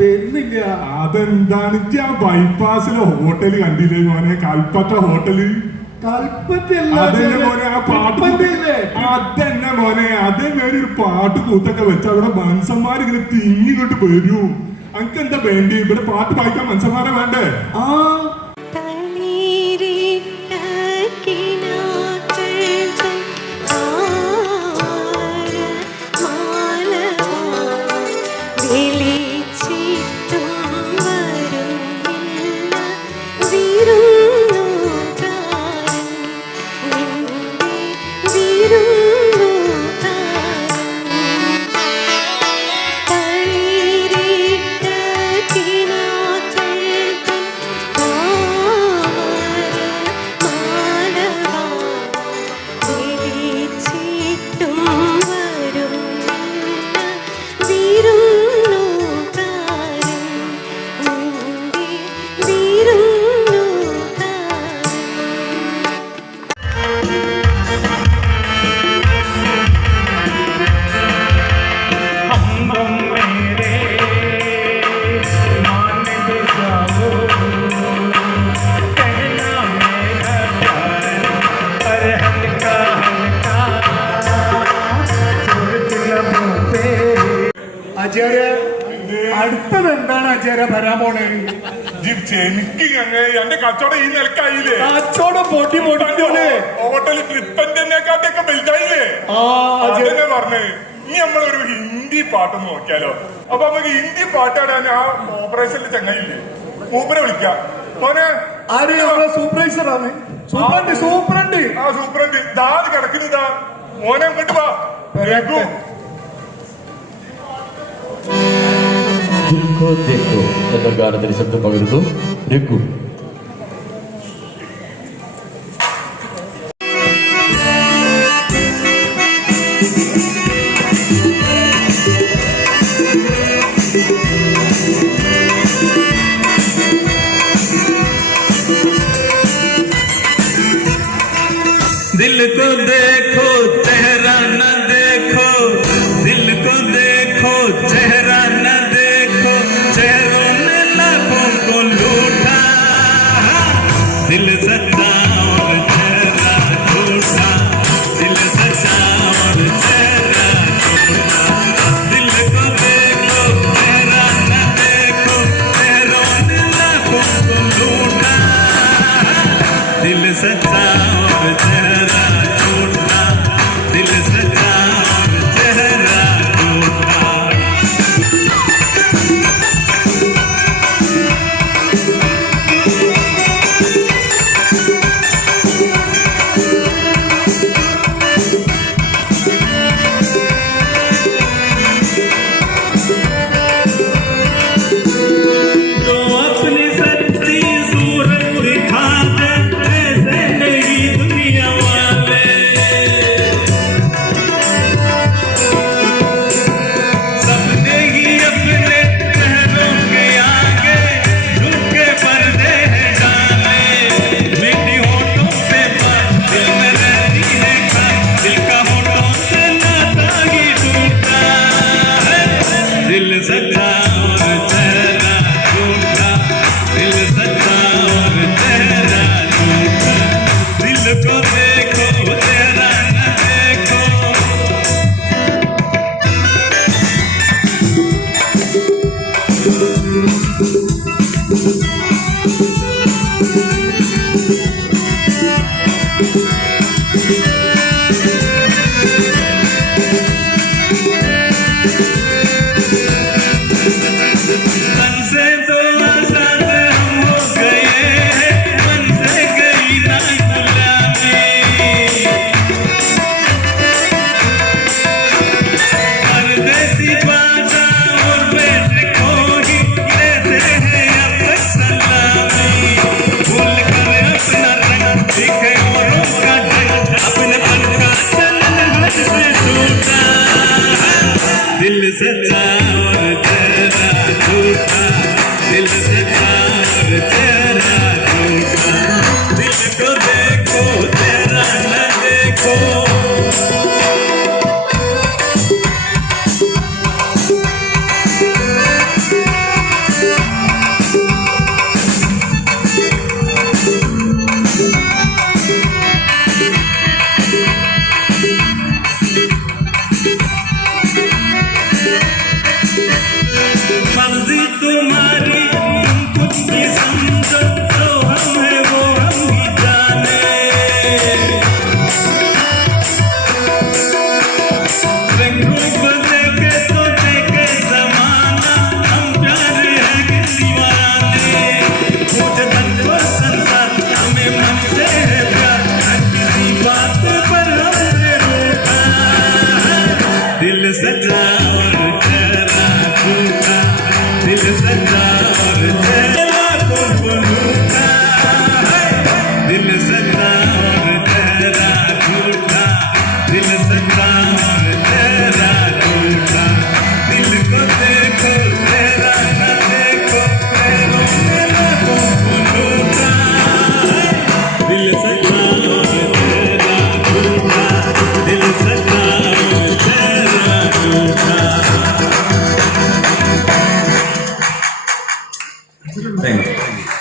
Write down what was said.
വരുന്നില്ല. അതെന്താണ് ആ ബൈപ്പാസിലെ ഹോട്ടല് കണ്ടില്ലേ മോനെ? കൽപ്പറ്റ ഹോട്ടല്. അതന്നെ മോനെ ആ പാട്ട്. അതന്നെ മോനെ, അതന്നെ ഒരു പാട്ട് കൂത്തൊക്കെ വെച്ച അവിടെ മനുഷ്യന്മാരിങ്ങനെ തിങ്ങിങ്ങോട്ട് വരൂ. അനക്ക് എന്താ വേണ്ടി? ഇവിടെ പാട്ട് വായിക്കാൻ മനുഷ്യന്മാരെ വേണ്ടേ? ആ അടുത്തത് എന്താണ് ആചാര്യ വരാൻ പോണേ? എനിക്ക് എന്റെ കച്ചവടം ഈ നിലക്കായില്ലേ? കച്ചവടം പൊട്ടി പൊട്ടിക്കോളേ. ഹോട്ടല് ട്രിപ്പന്റെക്കാട്ടൊക്കെ വലുതായില്ലേ? അതന്നെ പറഞ്ഞേ. ഇനി നമ്മളൊരു ഹിന്ദി പാട്ടൊന്ന് നോക്കിയാലോ? അപ്പൊ നമുക്ക് ഹിന്ദി പാട്ടാടാൻ ആ ഓപ്പറേഷനിൽ ചങ്ങയില്ലേ, മൂപ്പരെ വിളിക്കാം. മോനെ സൂപ്പർവൈസറാണ്. സൂപ്രണ്ട് ആ സൂപ്രണ്ട് ദാത് കിടക്കുന്നതാ. മോനെ ഇങ്ങോട്ട് വാ. देखो എന്ന ഗാനത്തിന് ശബ്ദം പകരുന്നു രഘു. दिल को देखो चेहरा न देखो, दिल को देखो चेहरा न देखो, चेहरों में लाखों को लूटा, दिल सच्चा और चेहरा झूठा, दिल सच्चा और चेहरा झूठा, दिल को देखो चेहरा न देखो, चेहरों में लाखों को लूटा, दिल सच्चा और चेहरा झूठा, दिल सच्चा और चेहरा झूठा। तो अपनी सच्ची सूरत दिखा दे, ऐसे नहीं दुनिया वाले, सबने ही अपने चेहरों के आगे झुके पर्दे हैं डाले, मीठी होठों पे बात दिल में रहती है खास, दिल का होठों से नाता ही टूटा है, दिल सच्चा और चेहरा झूठा, दिल सच्चा और चेहरा झूठा, दिल को देखो चेहरा न देखो। सच्चा और तेरा तुमको लूटा दिल सच्चा और तेरा झूठा दिल सच्चा और तेरा झूठा दिल को देखो तेरा न देखो तेरो मेरा तुमको लूटा दिल सच्चा और तेरा झूठा दिल सच्चा और तेरा झूठा Thank you.